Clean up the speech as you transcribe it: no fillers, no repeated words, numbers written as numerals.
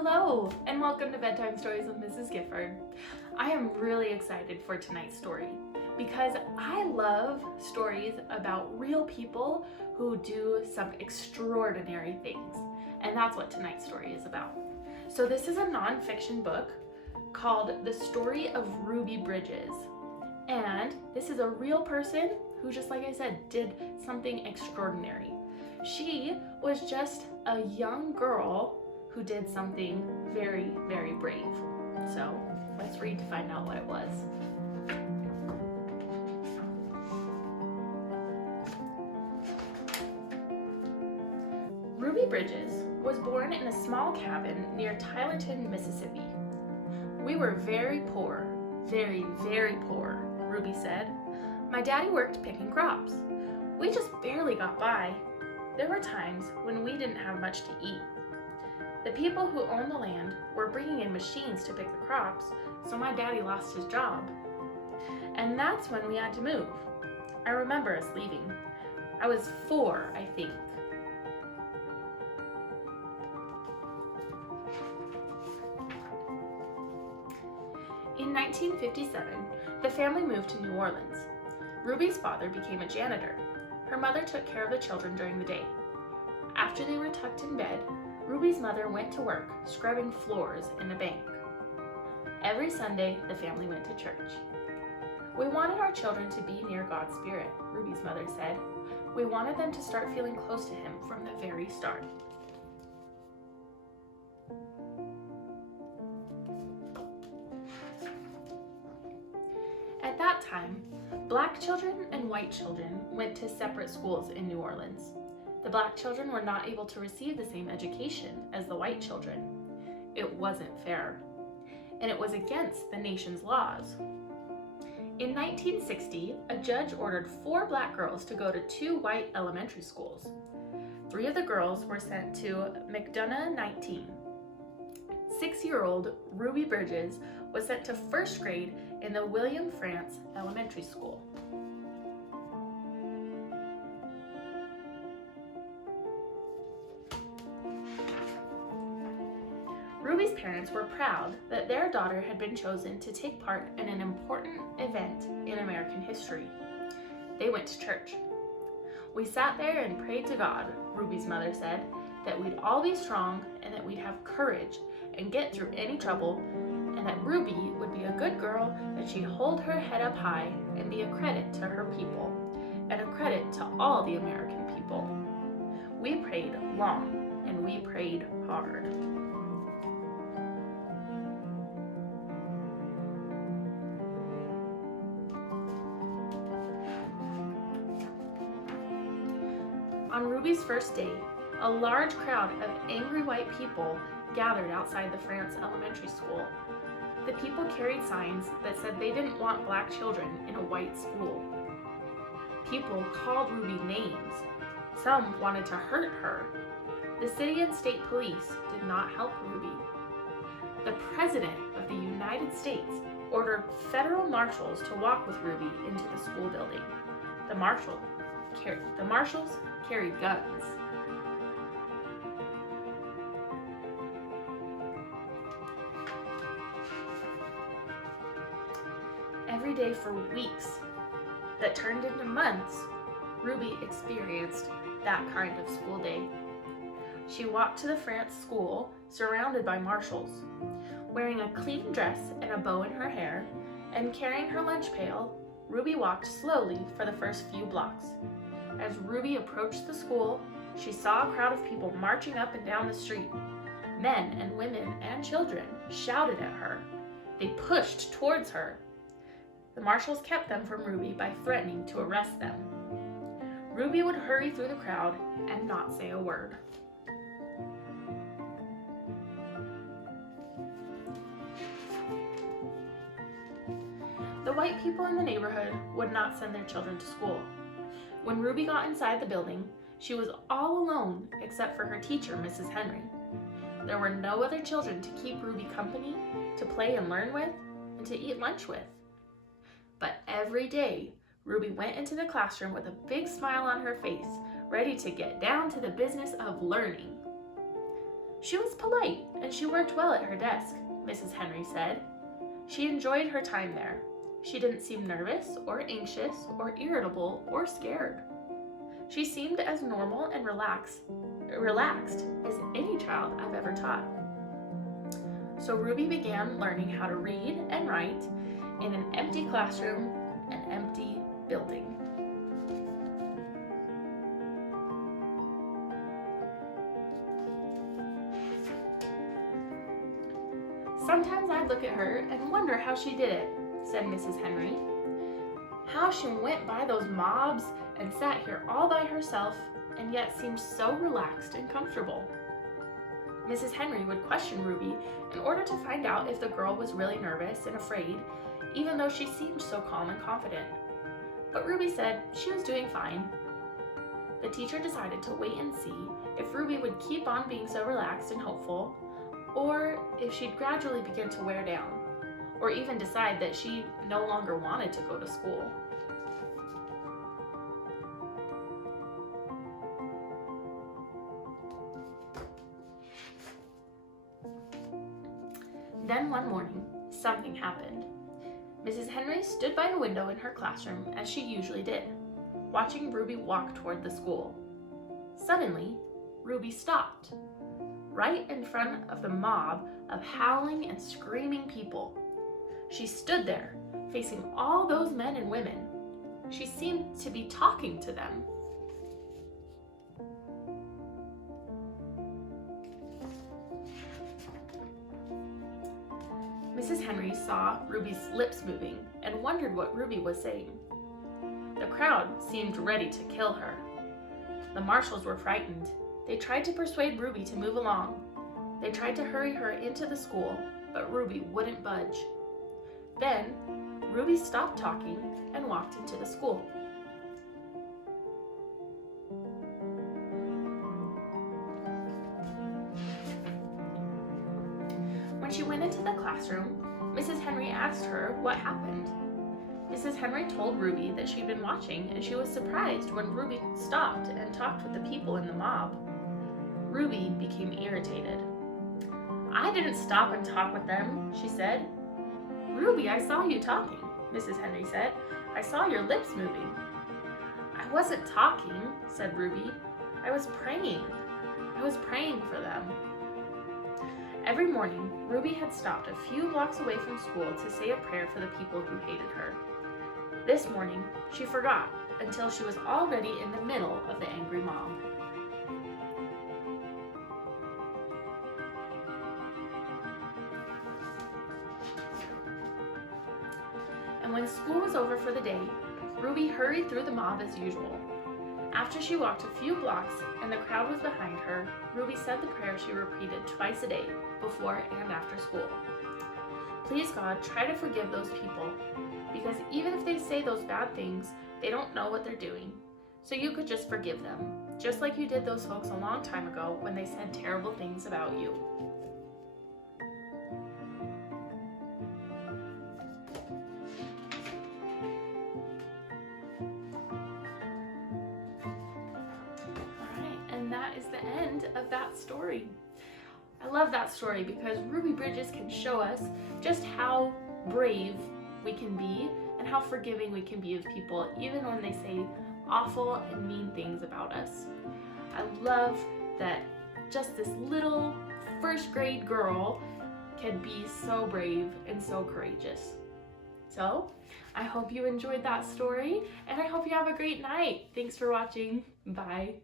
Hello, and welcome to Bedtime Stories with Mrs. Gifford. I am really excited for tonight's story because I love stories about real people who do some extraordinary things, and that's what tonight's story is about. So this is a nonfiction book called The Story of Ruby Bridges, and this is a real person who, just like I said, did something extraordinary. She was just a young girl who did something very, very brave. So let's read to find out what it was. Ruby Bridges was born in a small cabin near Tylerton, Mississippi. "We were very poor, very, very poor," Ruby said. "My daddy worked picking crops. We just barely got by. There were times when we didn't have much to eat. The people who owned the land were bringing in machines to pick the crops, so my daddy lost his job. And that's when we had to move. I remember us leaving. I was 4, I think. In 1957, the family moved to New Orleans. Ruby's father became a janitor. Her mother took care of the children during the day. After they were tucked in bed, Ruby's mother went to work scrubbing floors in a bank. Every Sunday, the family went to church. "We wanted our children to be near God's Spirit," Ruby's mother said. "We wanted them to start feeling close to Him from the very start." At that time, black children and white children went to separate schools in New Orleans. The black children were not able to receive the same education as the white children. It wasn't fair, and it was against the nation's laws. In 1960, a judge ordered 4 black girls to go to 2 white elementary schools. 3 of the girls were sent to McDonough 19. 6-year-old Ruby Bridges was sent to 1st grade in the William France Elementary School. Ruby's parents were proud that their daughter had been chosen to take part in an important event in American history. They went to church. "We sat there and prayed to God," Ruby's mother said, "that we'd all be strong and that we'd have courage and get through any trouble, and that Ruby would be a good girl, that she'd hold her head up high and be a credit to her people, and a credit to all the American people." We prayed long and we prayed hard. On Ruby's first day, a large crowd of angry white people gathered outside the France Elementary School. The people carried signs that said they didn't want black children in a white school. People called Ruby names. Some wanted to hurt her. The city and state police did not help Ruby. The President of the United States ordered federal marshals to walk with Ruby into the school building. The marshals carried guns. Every day for weeks that turned into months, Ruby experienced that kind of school day. She walked to the France school surrounded by marshals. Wearing a clean dress and a bow in her hair, and carrying her lunch pail, Ruby walked slowly for the first few blocks. As Ruby approached the school, she saw a crowd of people marching up and down the street. Men and women and children shouted at her. They pushed towards her. The marshals kept them from Ruby by threatening to arrest them. Ruby would hurry through the crowd and not say a word. The white people in the neighborhood would not send their children to school. When Ruby got inside the building, she was all alone except for her teacher, Mrs. Henry. There were no other children to keep Ruby company, to play and learn with, and to eat lunch with. But every day, Ruby went into the classroom with a big smile on her face, ready to get down to the business of learning. She was polite and she worked well at her desk, Mrs. Henry said. She enjoyed her time there. She didn't seem nervous or anxious or irritable or scared. She seemed as normal and relaxed as any child I've ever taught. So Ruby began learning how to read and write in an empty classroom, an empty building. Sometimes I'd look at her and wonder how she did it, said Mrs. Henry. How she went by those mobs and sat here all by herself and yet seemed so relaxed and comfortable. Mrs. Henry would question Ruby in order to find out if the girl was really nervous and afraid, even though she seemed so calm and confident. But Ruby said she was doing fine. The teacher decided to wait and see if Ruby would keep on being so relaxed and hopeful, or if she'd gradually begin to wear down, or even decide that she no longer wanted to go to school. Then one morning, something happened. Mrs. Henry stood by a window in her classroom as she usually did, watching Ruby walk toward the school. Suddenly, Ruby stopped, right in front of the mob of howling and screaming people. She stood there, facing all those men and women. She seemed to be talking to them. Mrs. Henry saw Ruby's lips moving and wondered what Ruby was saying. The crowd seemed ready to kill her. The marshals were frightened. They tried to persuade Ruby to move along. They tried to hurry her into the school, but Ruby wouldn't budge. Then, Ruby stopped talking and walked into the school. When she went into the classroom, Mrs. Henry asked her what happened. Mrs. Henry told Ruby that she'd been watching and she was surprised when Ruby stopped and talked with the people in the mob. Ruby became irritated. "I didn't stop and talk with them," she said. "Ruby, I saw you talking," Mrs. Henry said. "I saw your lips moving." "I wasn't talking," said Ruby. "I was praying. I was praying for them." Every morning, Ruby had stopped a few blocks away from school to say a prayer for the people who hated her. This morning, she forgot until she was already in the middle of the angry mob. And when school was over for the day, Ruby hurried through the mob as usual. After she walked a few blocks and the crowd was behind her, Ruby said the prayer she repeated twice a day, before and after school. "Please God, try to forgive those people, because even if they say those bad things, they don't know what they're doing. So you could just forgive them, just like you did those folks a long time ago when they said terrible things about you." And that is the end of that story. I love that story because Ruby Bridges can show us just how brave we can be and how forgiving we can be of people, even when they say awful and mean things about us. I love that just this little first grade girl can be so brave and so courageous. So, I hope you enjoyed that story, and I hope you have a great night. Thanks for watching. Bye.